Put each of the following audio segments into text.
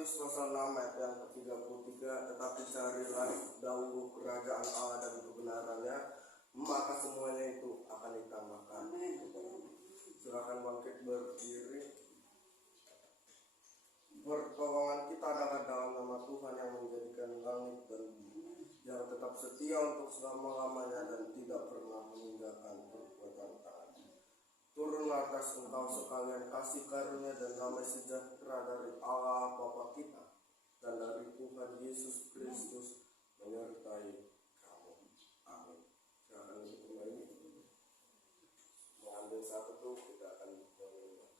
Matius pasal 6 ayat yang ke-33, tetapi carilah dahulu kerajaan Allah dan kebenarannya, maka semuanya itu akan ditambahkan. Silakan bangkit berdiri. Pertolongan kita adalah dalam nama Tuhan yang menjadikan langit dan bumi, yang tetap setia untuk selama-lamanya dan tidak pernah meninggalkan perbuatan taatnya. Turun atas engkau sekalian kasih karunia dan damai sejahtera dari Allah Bapa kita dan dari Tuhan Yesus Kristus menyertai kamu. Amin. Silakan untuk kembali mengambil satu tuh, kita akan mulai.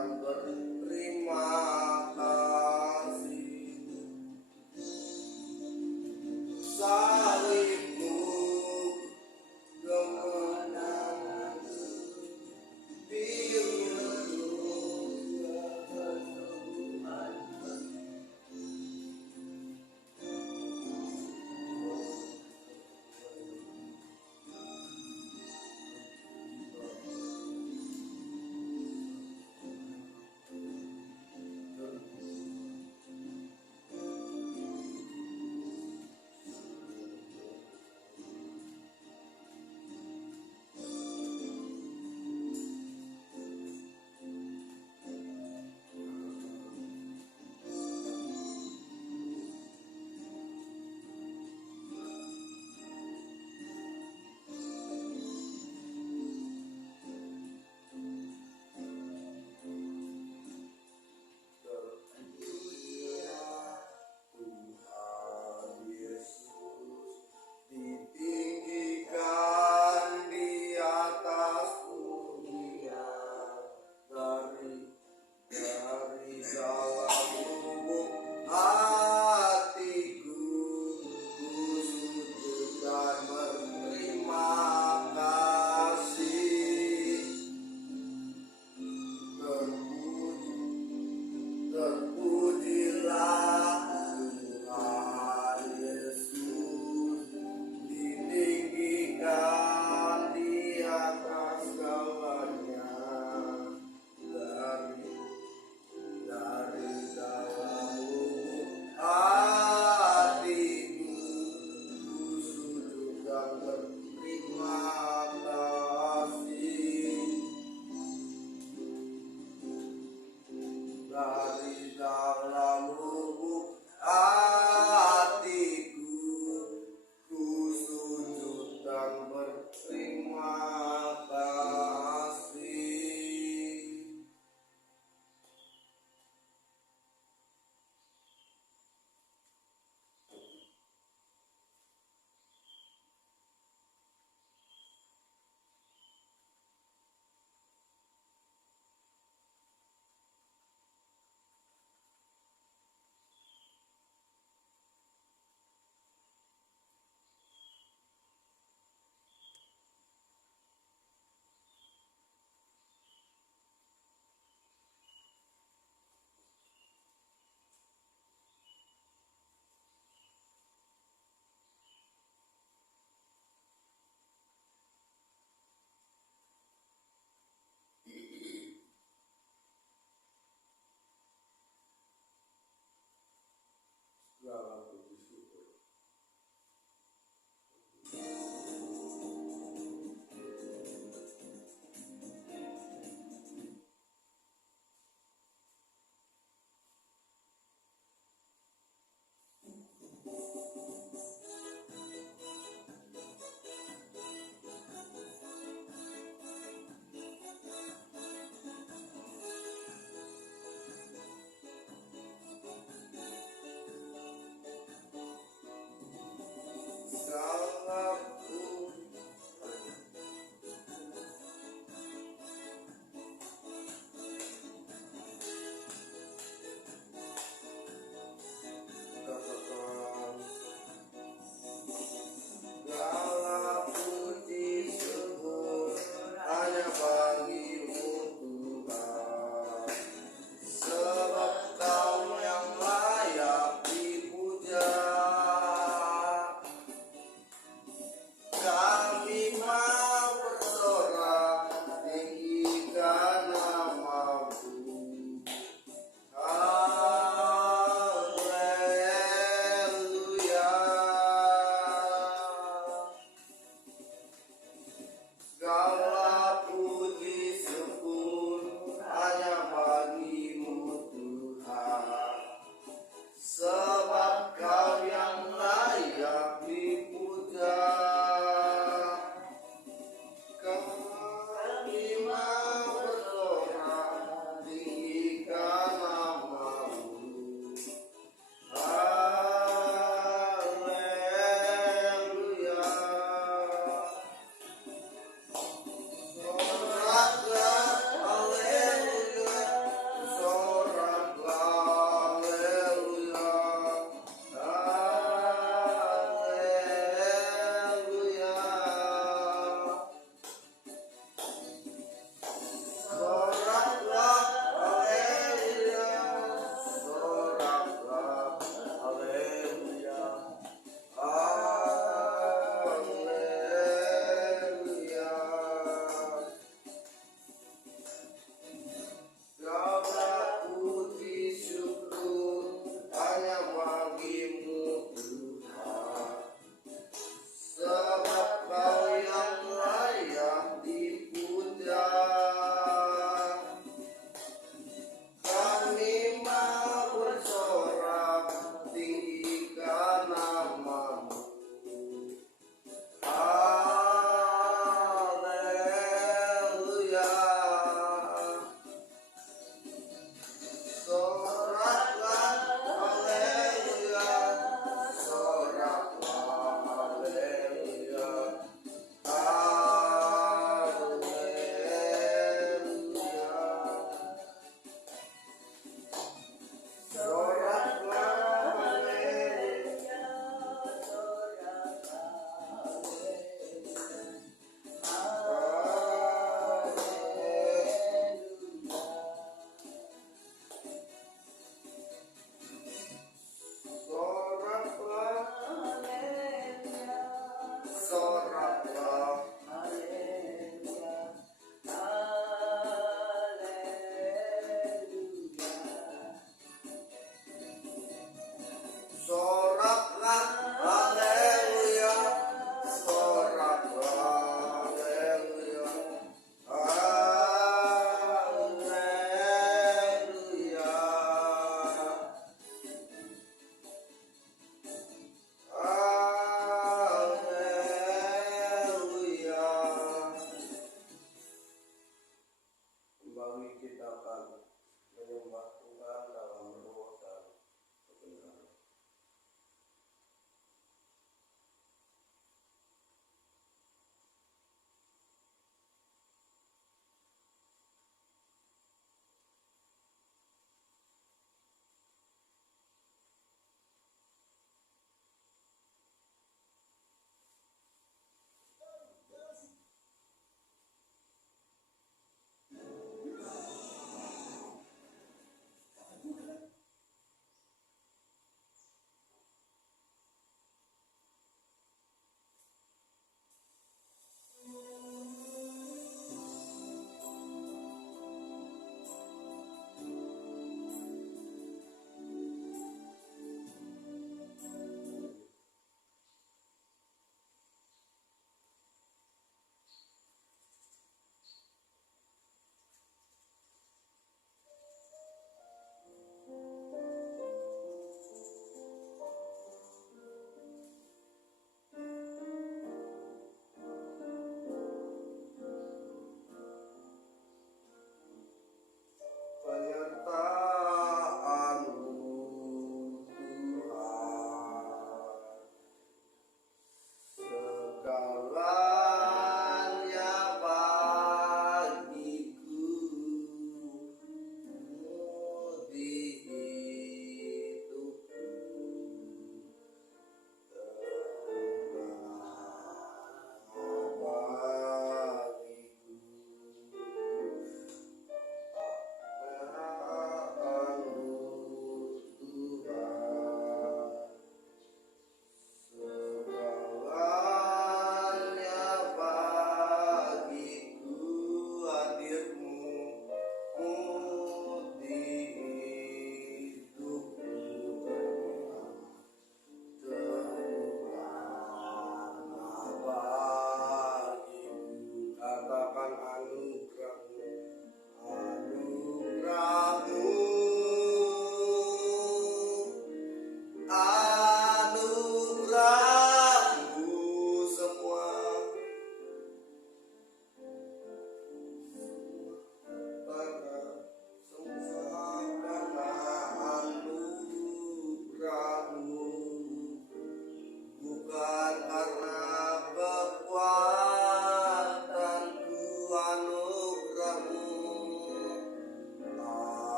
dan berterima kasih. Salibmu kemenangan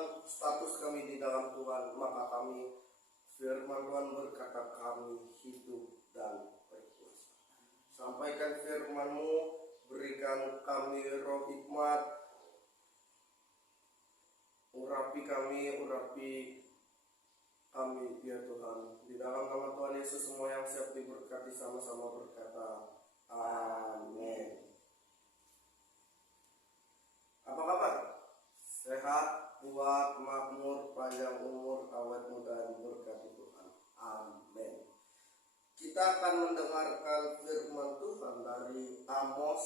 menentukan status kami di dalam Tuhan, maka kami, firman Tuhan berkata, kami hidup dan berkuasa. Sampaikan firman-Mu, berikan kami roh hikmat, urapi kami ya Tuhan. Di dalam nama Tuhan Yesus semua yang siap diberkati sama-sama berkata amin. Apa kabar? Sehat, kuat, makmur, panjang umur, awet muda diberkati Tuhan. Amin. Kita akan mendengarkan firman Tuhan dari Amos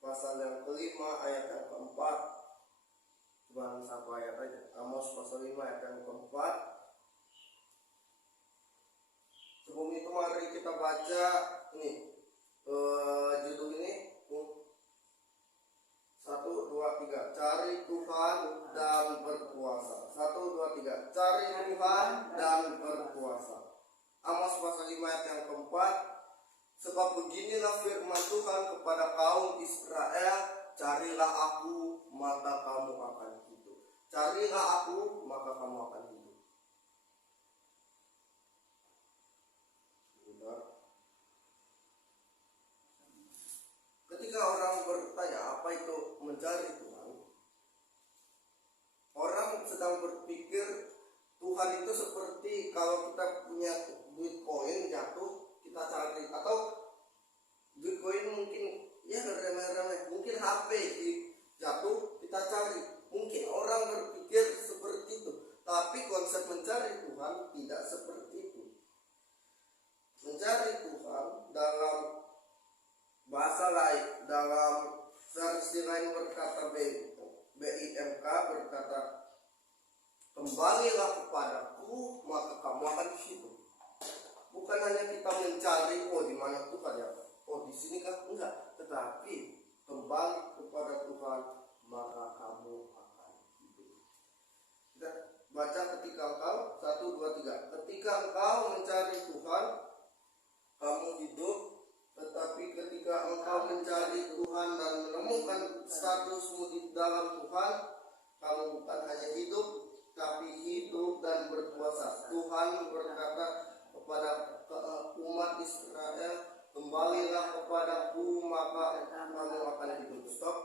pasal yang kelima ayat yang keempat. Cuma satu ayat aja. Amos pasal 5 ayat yang keempat. Sebelum itu mari kita baca ini judul ini 1, 2, 3. Cari Tuhan dan berpuasa. 1, 2, 3. Cari Tuhan dan berpuasa. Amos pasal 5 ayat yang keempat. Sebab beginilah firman Tuhan kepada kaum Israel, carilah aku maka kamu akan hidup. Carilah aku maka kamu akan hidup. Ketika orang bertanya apa itu mencari Tuhan, orang sedang berpikir Tuhan itu seperti kalau kita punya duit koin jatuh kita cari, atau duit koin mungkin ya remeh-remeh, mungkin HP jatuh kita cari. Mungkin orang berpikir seperti itu, tapi konsep mencari Tuhan tidak seperti itu. Mencari Tuhan dalam bahasa lain, dalam versi lain berkata BIMK berkata, kembalilah kepadaku maka kamu akan hidup. Bukan hanya kita mencari di mana Tuhan ya, di sini kan enggak, tetapi kembali kepada Tuhan maka kamu akan hidup. Kita baca ketika engkau 1, 2, 3. Ketika engkau mencari Tuhan kamu hidup. Tetapi ketika engkau mencari Tuhan dan menemukan statusmu di dalam Tuhan, kamu bukan hanya hidup, tapi hidup dan berpuasa. Tuhan berkata kepada umat Israel, kembalilah kepadaku maka kamu akan hidup. Stop.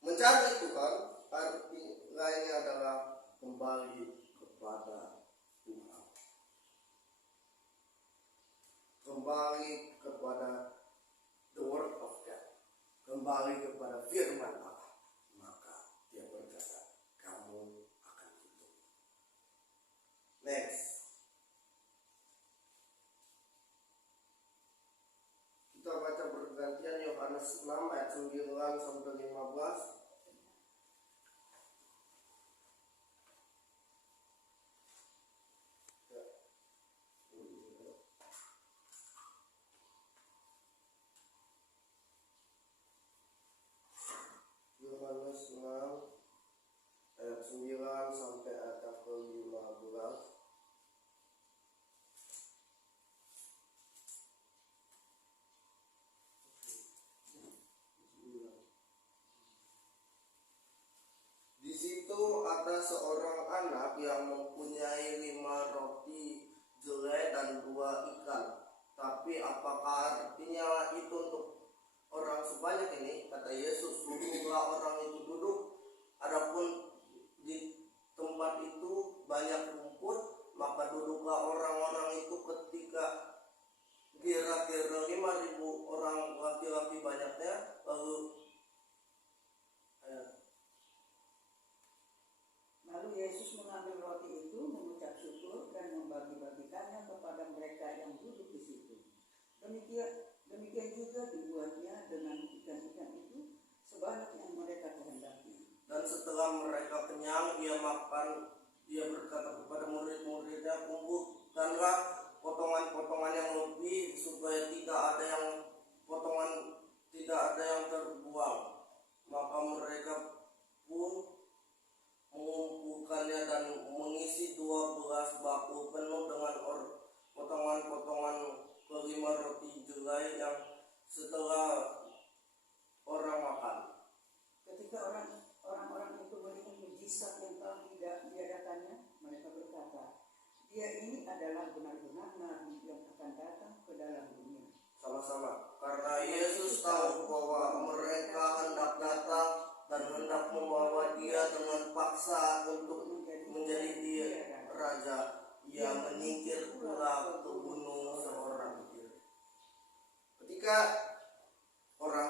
Mencari Tuhan arti lainnya adalah kembali kepada Tuhan. Kembali kepada the word of God, kembali kepada firman Allah, maka dia berkata kamu akan hidup. Next, kita baca bergantian Yohanes 6 ayat 9 sampai 15. Yohanes 6 ayat 9 sampai ayat ke-15. Di situ ada seorang anak yang mempunyai 5 roti jelai dan 2 ikan. Tapi apakah artinya itu untuk orang sebanyak ini? Kata Yesus, duduklah orang itu duduk. Adapun di tempat itu banyak rumput, maka duduklah orang-orang itu. Ketika kira-kira 5.000 orang laki-laki banyaknya, lalu Yesus mengambil roti itu, mengucap syukur dan membagi-bagikannya kepada mereka yang duduk di situ. Demikian juga dibuatnya dengan ikan-ikan itu sebanyak yang mereka kehendaki. Dan setelah mereka kenyang, ia berkata kepada murid-muridnya, kumpulkanlah potongan-potongan yang lebih supaya tidak ada yang terbuang. Maka mereka pun mengumpulkannya dan mengisi 12 bakul penuh dengan potongan-potongan kelima roti jelai yang setelah orang makan. Ketika orang-orang itu melihat mujizat yang berkata, dia ini adalah benar-benar nabi yang akan datang ke dalam dunia. Sama-sama. Karena Yesus tahu bahwa mereka hendak datang dan hendak membawa dia dengan paksa untuk menjadi dia raja. Ia menyingkir pulang ke gunung seorang diri. Ketika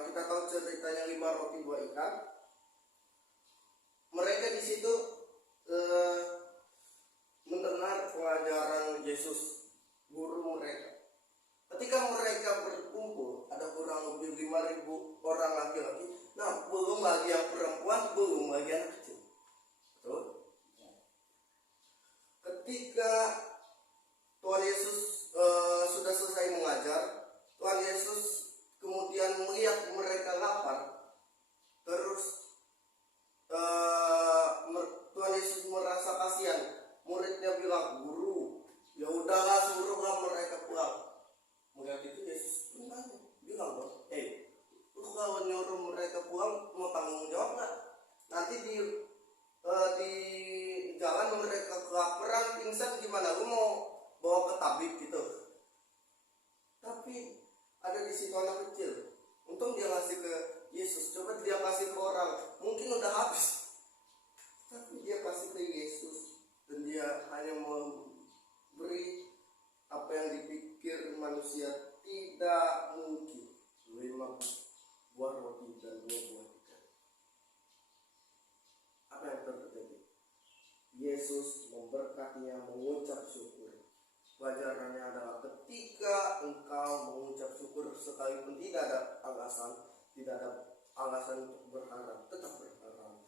kita tahu ceritanya 5 roti 2 ikan, mereka di situ mendengar pengajaran Yesus, guru mereka. Ketika mereka berkumpul, ada kurang lebih 5.000 orang laki-laki. Nah, belum lagi yang perempuan, belum lagi anak kecil. Betul? Ketika Tuhan Yesus sudah selesai mengajar, Tuhan Yesus kemudian melihat mereka lapar. Terus Tuhan Yesus merasa kasihan. Muridnya bilang, "Guru, ya udahlah, suruhlah mereka pulang." Melihat itu Yesus bilang dong, lu kalau nyuruh mereka pulang mau tanggung jawab nggak? Nanti di jalan mereka kelaparan, pingsan gimana? Lu mau bawa ke tabib gitu? Tapi ada di situ anak kecil. Untung dia ngasih ke Yesus. Coba dia kasih ke orang, mungkin udah habis. Tapi dia kasih ke Yesus dan dia hanya memberi apa yang dipikir manusia tidak mungkin. 5 buah roti dan 2 buah ikan. Apa yang terjadi? Yesus memberkatinya, mengucap syukur. Pelajarannya adalah ketika engkau mengucap syukur sekalipun tidak ada alasan untuk berharap, tetap berharap.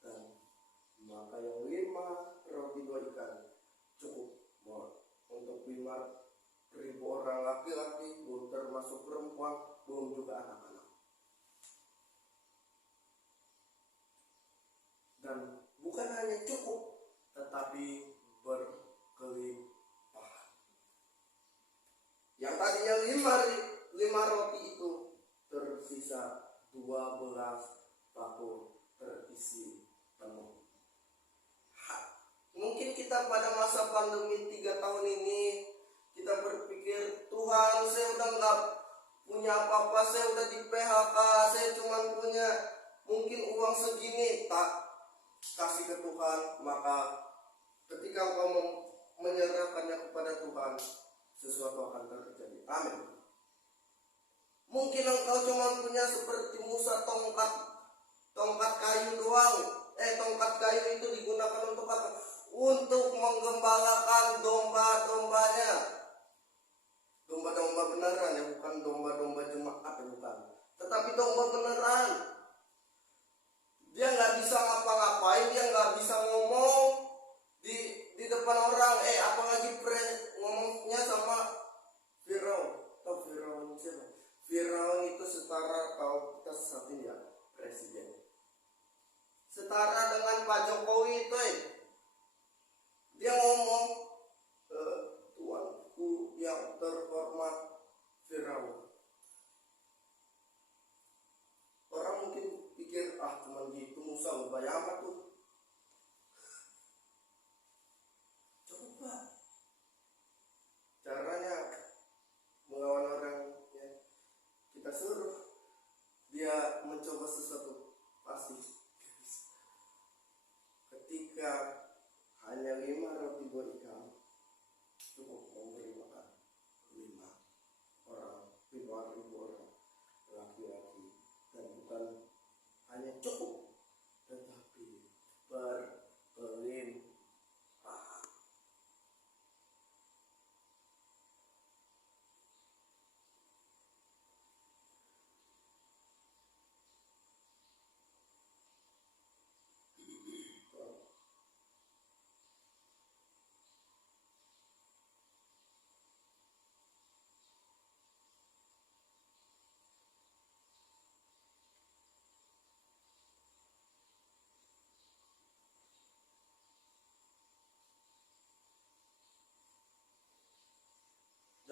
Dan maka yang 5 roti 2 ikan cukup untuk 5.000 orang laki-laki, belum termasuk perempuan, belum juga anak-anak. Dan bukan hanya cukup, tetapi berkelimpahan. Yang tadinya 5 roti itu tersisa 12 bakul terisi penuh. Mungkin kita pada masa pandemi 3 tahun ini kita berpikir, Tuhan, saya udah nggak punya apa-apa, saya udah di PHK, saya cuma punya mungkin uang segini. Tak kasih ke Tuhan, maka ketika engkau menyerahkannya kepada Tuhan, sesuatu akan terjadi. Amin. Mungkin engkau cuma punya seperti Musa tongkat kayu doang. Tongkat kayu itu digunakan untuk apa? Untuk menggembalakan domba-dombanya. Domba-domba beneran ya, bukan domba-domba jemaat ya, bukan. Tetapi domba beneran. Dia nggak bisa ngapa-ngapain, dia nggak bisa ngomong di depan orang. Apalagi ngomongnya sama Firaun. Tahu Firaun siapa? Firaun itu setara, kalau kita saat ini ya, presiden. Setara dengan Pak Jokowi itu. Dia ngomong, tuanku yang terhormat Firaun. Orang mungkin pikir, cuman gitu, Musa lebay amat tuh. Coba caranya melawan orang yang kita suruh dia mencoba sesuatu, pasti ketika hanya 5 roti 2 ikan cukup memberi makan 5.000 orang laki-laki, dan bukan hanya cukup, tetapi berkelimpahan.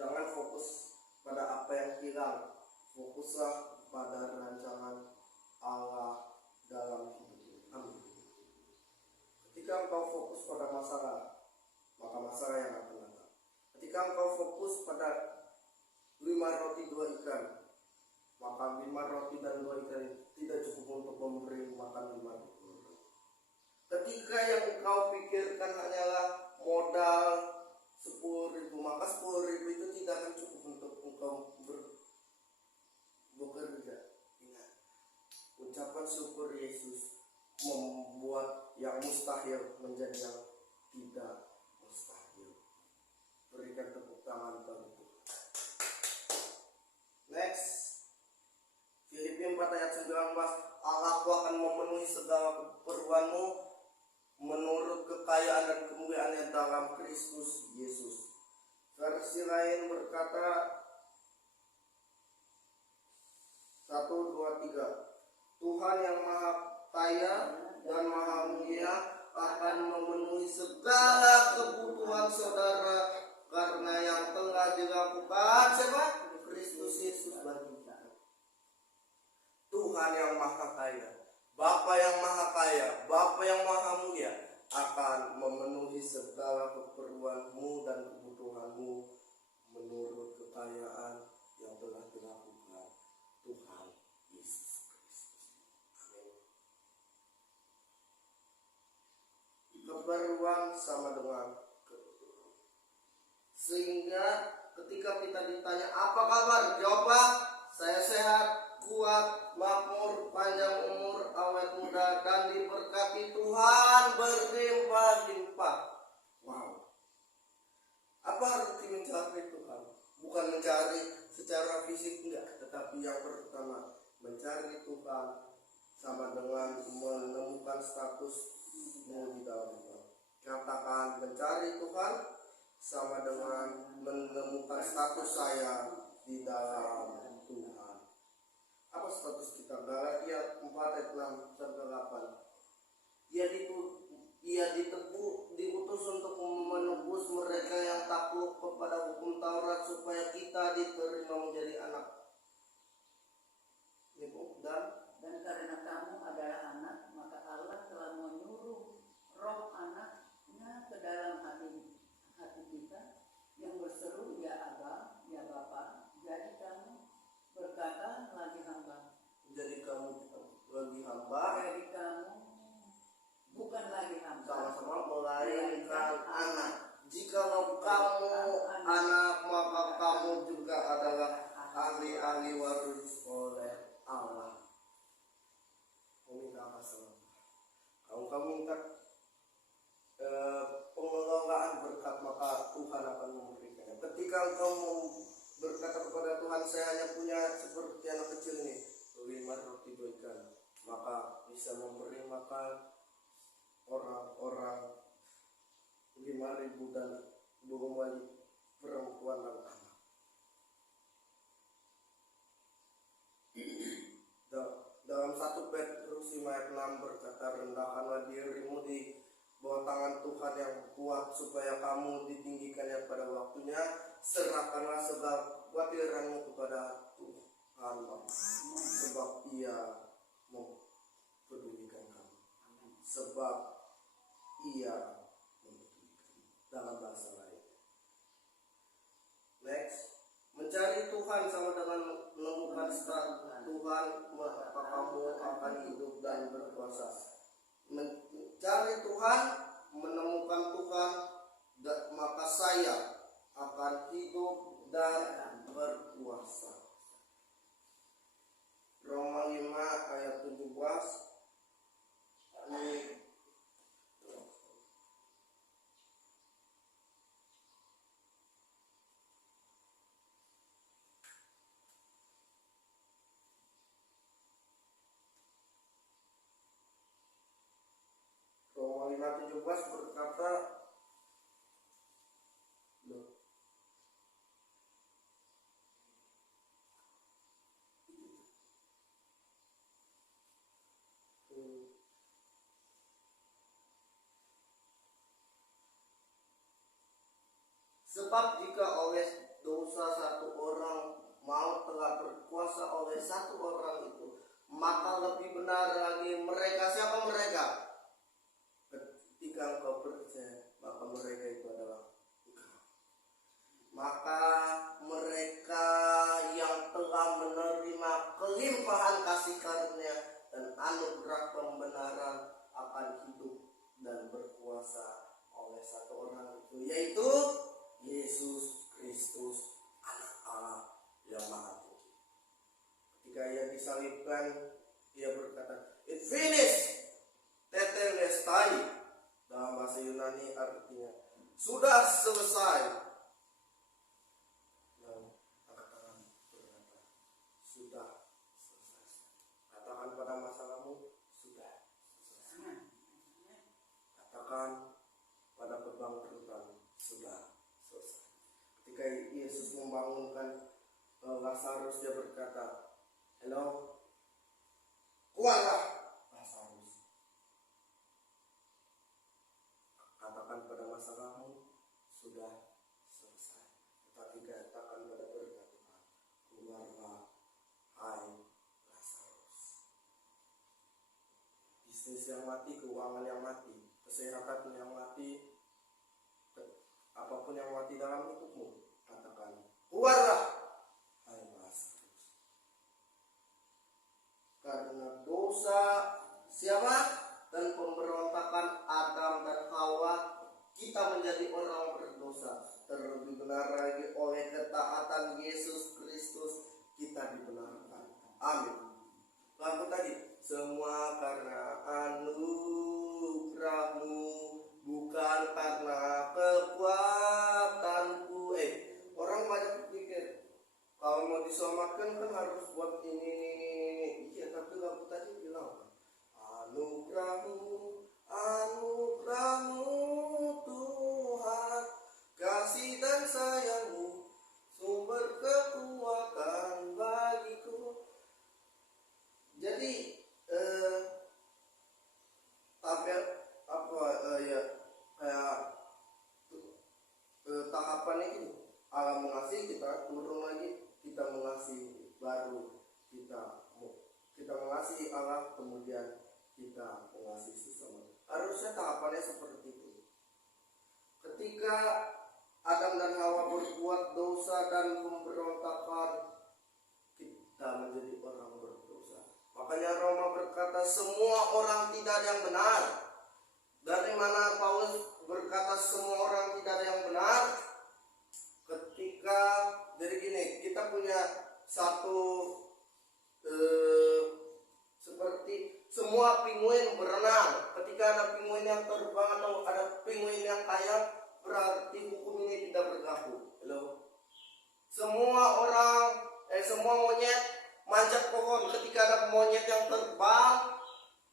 Jangan fokus pada apa yang hilang, fokuslah pada rancangan Allah dalam hidupmu. Amin. Ketika engkau fokus pada masalah, maka masalah yang akan datang. Ketika engkau fokus pada 5 roti 2 ikan, maka 5 roti dan 2 ikan tidak cukup untuk memberi makan 5.000 orang. Ketika yang engkau pikirkan hanyalah modal 10.000, maka 10.000 itu tidak akan cukup untuk engkau bekerja. Ingat, ucapan syukur Yesus membuat yang mustahil menjadi yang tidak mustahil. Berikan tepuk tangan bagi Tuhan. Next, Filipi 4 ayat 19, Allahku akan memenuhi segala keperluanmu menurut kekayaan dan kemuliaan-Nya dalam Kristus Yesus. Versi lain berkata 1, 2, 3, Tuhan yang maha kaya dan maha mulia akan memenuhi segala kebutuhan saudara karena yang telah dilakukan siapa? Kristus Yesus bagi kita. Tuhan yang maha kaya, Bapa yang maha kaya, Bapa yang maha mulia akan memenuhi segala keperluanmu dan kebutuhanmu menurut kekayaan yang telah dilakukan Tuhan Yesus Kristus. Amin. Keperluan sama dengan kebutuhan. Sehingga ketika kita ditanya apa kabar, jawablah saya sehat, kuat, makmur, panjang umur, awet muda, dan diberkati Tuhan berlimpah-limpah. Wow. Apa arti mencari Tuhan? Bukan mencari secara fisik, enggak, tetapi yang pertama, mencari Tuhan sama dengan menemukan statusmu di dalam Tuhan. Katakan mencari Tuhan sama dengan menemukan status saya di dalam Tuhan. Apa status kita? Galatia 4 ayat 6 sampai 8. Ia diutus untuk menebus mereka yang takluk kepada hukum Taurat supaya kita diterima menjadi anak. Dan karena kamu adalah anak, maka Allah telah menyuruh roh anaknya ke dalam hati kita yang berseru, ya Aba, ya Bapa. Jadi kamu berkata lagi hamba. Jadi kamu lagi hamba. Jadi kamu bukan lagi hamba. Sama-sama melainkan anak. Jikalau kamu anak, maka kamu juga adalah ahli-ahli waris oleh Allah. Meminta apa saja? Kamu minta pengelolaan berkat, maka Tuhan akan memberikannya. Ketika engkau berkata kepada Tuhan, saya hanya punya seperti anak kecil ini, 5 roti 2 ikan, maka bisa memberi makan orang-orang 5.000 dan belum lagi perempuan dan anak. Dalam 1 Petrus 5 ayat 6 berkata, rendahkanlah dirimu di bawah tangan Tuhan yang kuat supaya kamu ditinggikannya pada waktunya. Serahkanlah segala kekhawatiranmu kepada Tuhan sebab Ia mempedulikan kamu. Sebab Ia mempedulikan dalam bahasa lain. Next, mencari Tuhan sama dengan menemukan Tuhan, maka kamu akan hidup dan berkuasa. Mencari Tuhan, menemukan Tuhan, maka saya akan hidup dan berkuasa. Roma 5 ayat 17. Roma 5:17 berkata, sebab jika oleh dosa satu orang maut telah berkuasa oleh satu orang itu, maka lebih benar lagi mereka. Siapa mereka? Ketika engkau percaya, maka mereka itu adalah maka mereka yang telah menerima kelimpahan kasih karunia dan anugerah pembenaran akan hidup dan berkuasa oleh satu orang itu, yaitu Yesus Kristus, Anak Allah yang Maha Tinggi. Ketika ia disalibkan, ia berkata, "It finished," tetelestai, dalam bahasa Yunani artinya sudah selesai. Dan angkat berkata, sudah selesai. Katakan pada masalahmu, sudah selesai. Katakan pada kebangkrutan, sudah selesai. Ketika Yesus membangunkan Lazarus, dia berkata, "Hello, keluarlah Lazarus." Katakan pada masalahmu, sudah selesai. Tetapi katakan pada berkat Tuhan, keluarlah hai Lazarus. Bisnis yang mati, keuangan yang mati, kesehatan yang mati, apapun yang mati dalam hidupmu, katakan, keluarlah hai Lazarus. Karena dosa siapa? Dan pemberontakan Adam dan Hawa, kita menjadi orang berdosa. Terlebih benar lagi oleh ketaatan Yesus Kristus, kita dibenarkan. Amin. Lagu tadi, semua karena anugerah-Mu, bukan karena kekuatanku. Orang banyak berpikir, kalau mau diselamatkan kan harus buat ini. Iya, tapi lagu tadi bilang, anugerah-Mu, anugerah-Mu Tuhan, kasih dan sayang-Mu, sumber kekuatan bagiku. Jadi tahapannya ini, Allah mengasihi kita, turun lagi, kita mengasihi, baru kita mengasihi Allah, kemudian kita mengasihi sesama. Harusnya tahapannya seperti itu. Ketika Adam dan Hawa berbuat dosa dan pemberontakan, kita menjadi orang berdosa. Makanya Roma berkata, semua orang tidak ada yang benar. Dari mana Paulus berkata semua orang tidak ada yang benar? Ketika, jadi gini, kita punya satu seperti semua pinguin berenang. Ketika ada pinguin yang terbang atau ada pinguin yang kayang, berarti hukum ini tidak berlaku. Halo. Semua monyet manjat pohon. Ketika ada monyet yang terbang,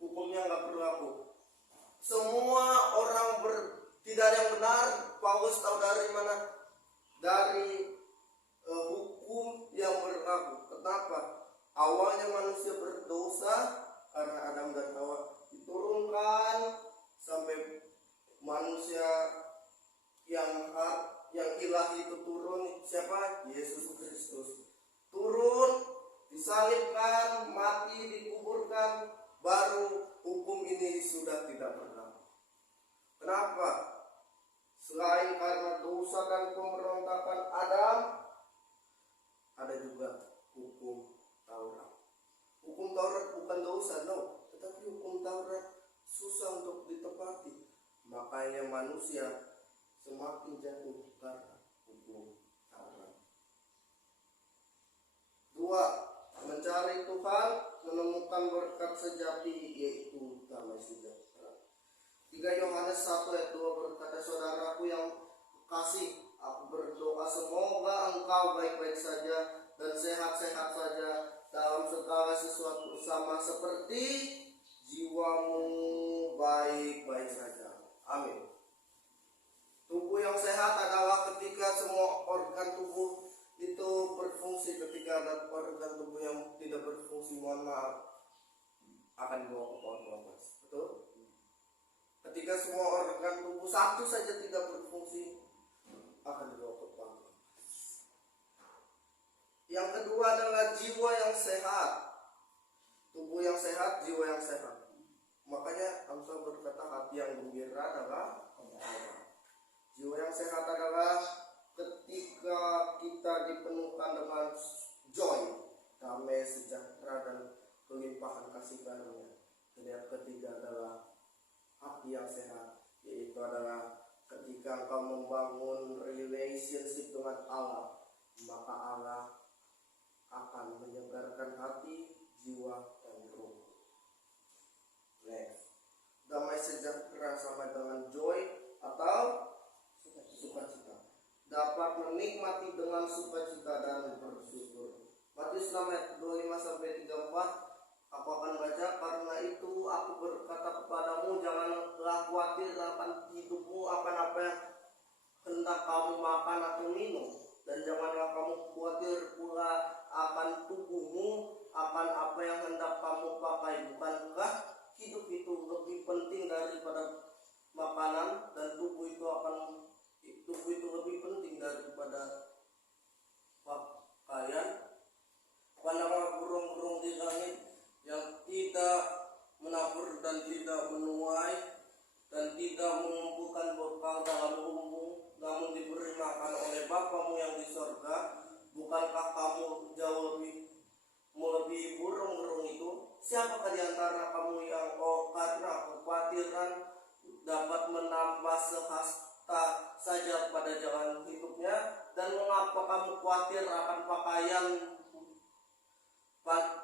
hukumnya nggak berlaku. Semua orang tidak ada yang benar. Paulus tahu dari mana? Dari hukum yang berlaku. Kenapa? Awalnya manusia berdosa karena Adam dan Hawa diturunkan sampai manusia yang ilahi itu turun. Siapa? Yesus Kristus turun, disalibkan, mati, dikuburkan, baru hukum ini sudah tidak berlaku. Kenapa? Selain karena dosa dan pemberontakan Adam, ada juga hukum Taurat. Hukum Taurat bukan dosa, no, tetapi hukum Taurat susah untuk ditepati. Makanya manusia semakin jatuh karena hukum Taurat. 2. Mencari Tuhan, menemukan berkat sejati, yaitu damai sejahtera. 3 Yohanes 1 ayat 2 berkata, saudaraku yang kasih, aku berdoa semoga engkau baik-baik saja dan sehat-sehat saja dalam segala sesuatu, sama seperti jiwamu baik-baik saja. Amin. Tubuh yang sehat adalah ketika semua organ tubuh itu berfungsi. Ketika ada organ tubuh yang tidak berfungsi, mohon maaf, akan dibawa ke pohon protes. Betul? Ketika semua organ tubuh satu saja tidak berfungsi, akan dibawa ke pohon protes. Yang kedua adalah jiwa yang sehat. Tubuh yang sehat, jiwa yang sehat. Makanya Amsal berkata, hati yang gembira adalah jiwa yang sehat adalah ketika limpahan kasih karunia. Dan yang ketiga adalah hati yang sehat, yaitu adalah ketika engkau membangun relationship dengan Allah, maka Allah akan menyegarkan hati, jiwa, dan roh. Next, damai sejahtera sama dengan joy atau sukacita. Dapat menikmati dengan sukacita dan bersyukur. Matius 6 ayat 25-34. Aku akan baca, karena itu aku berkata kepadamu, janganlah khawatir akan hidupmu, akan apa yang hendak kamu makan atau minum, dan janganlah kamu khawatir pula akan tubuhmu, akan apa yang hendak kamu pakai. Bukankah hidup itu lebih penting daripada makanan, dan tubuh itu lebih penting daripada pakaian? Pandanglah burung-burung di langit yang tidak menabur dan tidak menuai dan tidak mengumpulkan bekal dalam lumbung, namun diberi makan oleh Bapamu yang di sorga. Bukankah kamu jauh lebih melebihi burung-burung itu? Siapakah di antara kamu yang karena kekhawatiran dapat menambah sehasta saja pada jalan hidupnya? Dan mengapa kamu khawatir akan pakaian?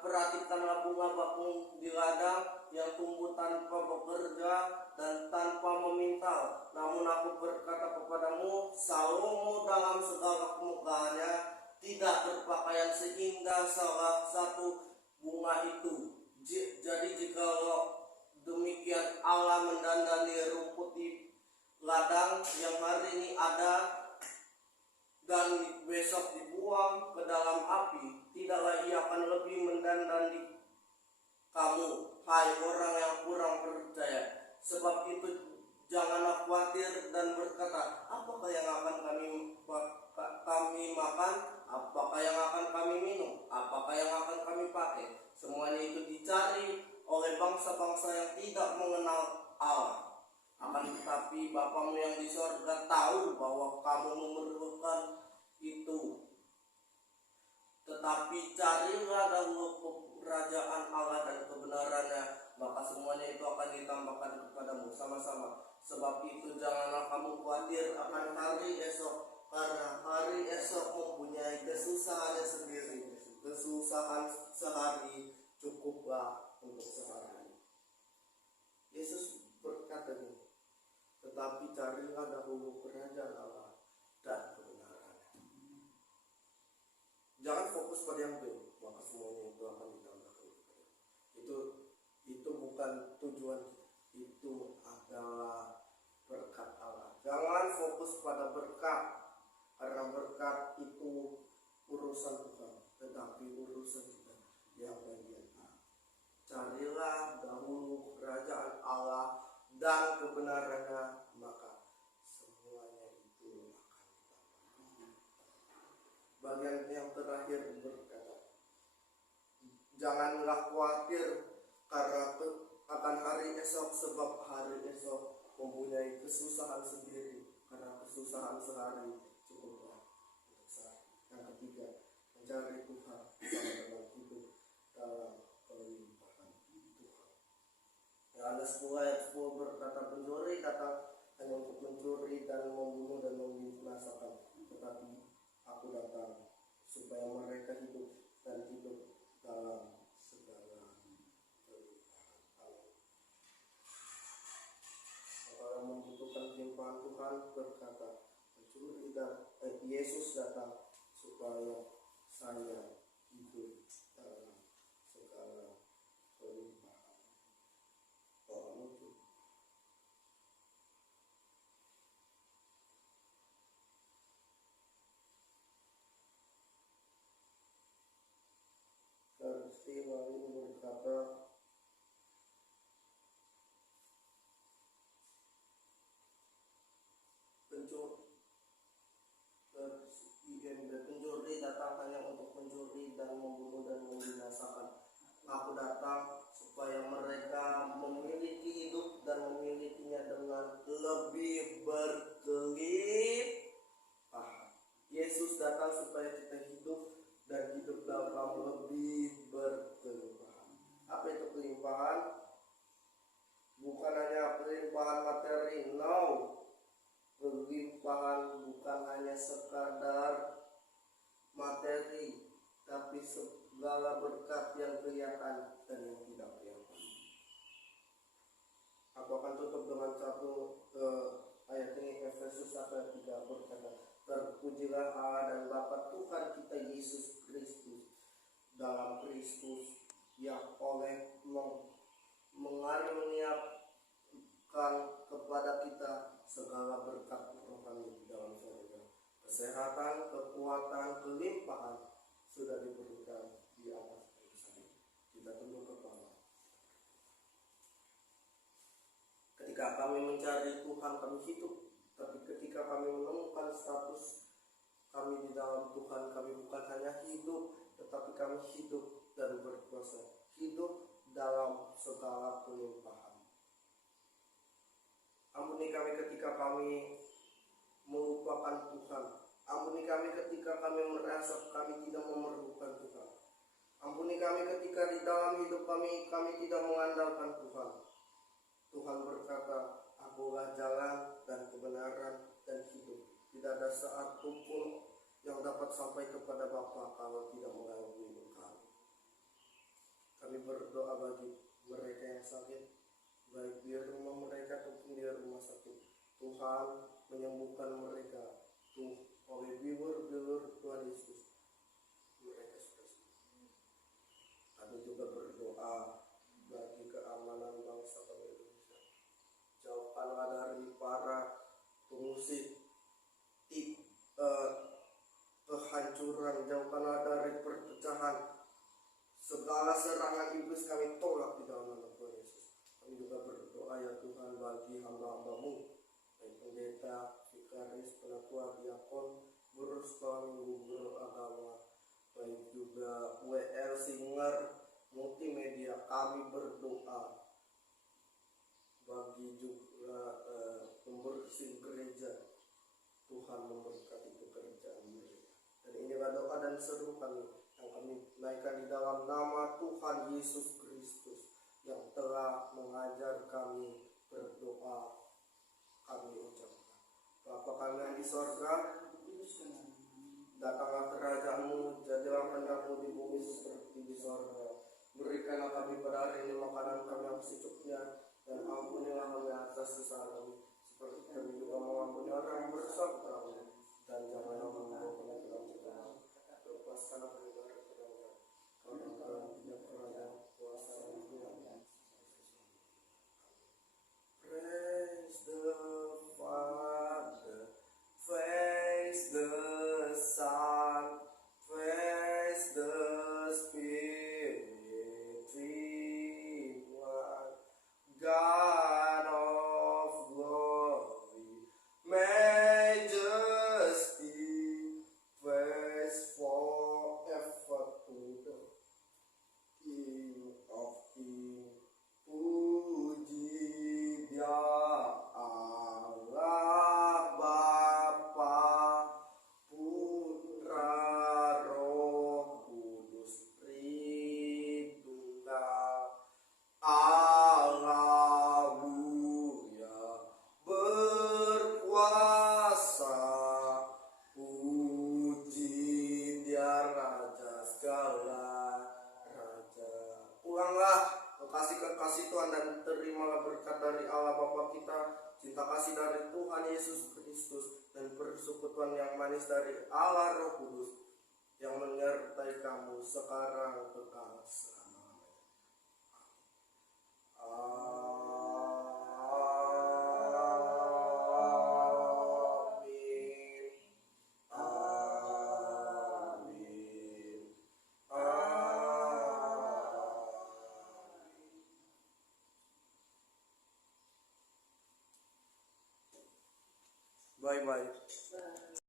Perhatikanlah bunga bakung di ladang yang tumbuh tanpa bekerja dan tanpa memintal. Namun aku berkata kepadamu, Salomo dalam segala kemegahannya tidak berpakaian sehingga salah satu bunga itu. Jadi jikalau demikian Allah mendandani rumput di ladang yang hari ini ada dan besok dibuang ke dalam api, tidaklah ia akan lebih mendandani kamu, hai orang yang kurang percaya. Sebab itu janganlah khawatir dan berkata, apakah yang akan kami makan, apakah yang akan kami minum, apakah yang akan kami pakai. Semuanya itu dicari oleh bangsa-bangsa yang tidak mengenal Allah. Akan tetapi Bapamu yang di sorga tahu bahwa kamu memerlukan itu. Tetapi carilah dahulu kerajaan Allah dan kebenarannya, maka semuanya itu akan ditambahkan kepadamu. Sama-sama. Sebab itu janganlah kamu khawatir akan hari esok, karena hari esok mempunyai kesusahannya sendiri. Kesusahan sehari cukuplah untuk sehari. Yesus berkata ini, tetapi carilah dahulu kerajaan Allah dan kebenarannya. Jangan fokus pada yang itu, maka semuanya itu akan ditambahkan. Itu bukan tujuan, itu adalah berkat Allah. Jangan fokus pada berkat, karena berkat itu urusan Tuhan, tetapi urusan kita yang bagian Allah. Carilah dahulu kerajaan Allah dan kebenarannya, maka semuanya itu akan ditambahkan. Bagian yang terakhir berkata, janganlah khawatir akan hari esok, sebab hari esok mempunyai kesusahan sendiri, karena kesusahan sehari cukuplah untuk sehari. Yang ketiga, mencari Tuhan sama dengan hidup dalam kelimpahan Tuhan. Yohanes 10 ayat 10 berkata, pencuri datang hanya untuk mencuri dan membunuh dan membinasakan, tetapi aku datang supaya mereka hidup dan hidup dalam segala kelimpahan Allah. Maka yang membutuhkan kelimpahan Tuhan berkata, mencuri dan Yesus datang supaya saya hidup dalam segala kelimpahan. Peristiwa ini berkata, pencuri datang hanya untuk mencuri dan membunuh dan membinasakan. Aku datang supaya mereka memiliki hidup dan memilikinya dengan lebih berkelimpahan. Yesus datang supaya kita hidup dan hidup dalam lebih berkelimpahan. Apa itu hanya sekadar materi, tapi segala berkat yang kelihatan dan yang tidak kelihatan. Aku akan tutup dengan satu ayat ini, Efesus 1:3 berkata, terpujilah Allah dan Bapa Tuhan kita Yesus Kristus, dalam Kristus yang oleh mengaruniakan kepada kita segala berkat rohani di dalam surga, kesehatan, kekuatan, kelimpahan sudah diberikan di atas kita. Kita tunduk kepala. Ketika kami mencari Tuhan, kami hidup. Tapi ketika kami menemukan status kami di dalam Tuhan, kami bukan hanya hidup, tetapi kami hidup dan berkuasa. Hidup dalam segala kelimpahan. Ampuni kami ketika kami melupakan Tuhan. Ampuni kami ketika kami merasa kami tidak memerlukan Tuhan. Ampuni kami ketika di dalam hidup kami tidak mengandalkan Tuhan. Tuhan berkata, akulah jalan dan kebenaran dan hidup. Tidak ada satu pun yang dapat sampai kepada Bapa kalau tidak melalui Engkau. Kami berdoa bagi mereka yang sakit, baik di rumah mereka ataupun di rumah sakit. Tuhan menyembuhkan mereka. Oleh bilur Tuhan Yesus, mereka sudah sembuh. Kami juga berdoa bagi keamanan bangsa kami Indonesia. Jauhkanlah dari para pengusik, kehancuran, jauhkanlah dari perpecahan. Segala serangan iblis kami tolak di dalam nama Tuhan Yesus. Kami juga berdoa ya Tuhan bagi hamba-hambamu, baik pendeta, vikaris, penatua, diakon, guru sekolah minggu, guru agama, baik juga WL, singer, multimedia. Kami berdoa bagi juga pembersih gereja. Tuhan memberkati pekerjaan mereka. Dan inilah doa dan seru kami yang kami naikkan di dalam nama Tuhan Yesus Kristus yang telah mengajar kami berdoa. Kami ucapkan, Bapa kami yang di sorga, datanglah kerajaan-Mu, jadilah kehendak-Mu di bumi seperti di sorga. Berikanlah kami pada hari ini makanan kami yang secukupnya, dan ampunilah kami atas kesalahan kami, seperti kami juga mengampuni orang yang bersalah kepada kami. Dan janganlah membawa kami ke dalam cobaan, lepaskanlah kami dari kedatangan. Karena Kau tidak kerajaan, kuasa dan kemuliaan. Praise the Father, praise the Son, praise the Spirit, three one, God of glory, majesty, praise forever to the King of Kings. Puji Dia Allah Bapa, Putra, Roh Kudus, Tritunggal. Haleluya, berkuasa. Puji Dia Raja segala raja. Pulanglah kekasih Tuhan dan terimalah berkat dari Allah Bapa kita, cinta kasih dari Tuhan Yesus Kristus, dan persekutuan yang manis dari Allah Roh Kudus yang menyertai kamu sekarang kekal selamanya. Amin. Amin. Amin. Bye bye.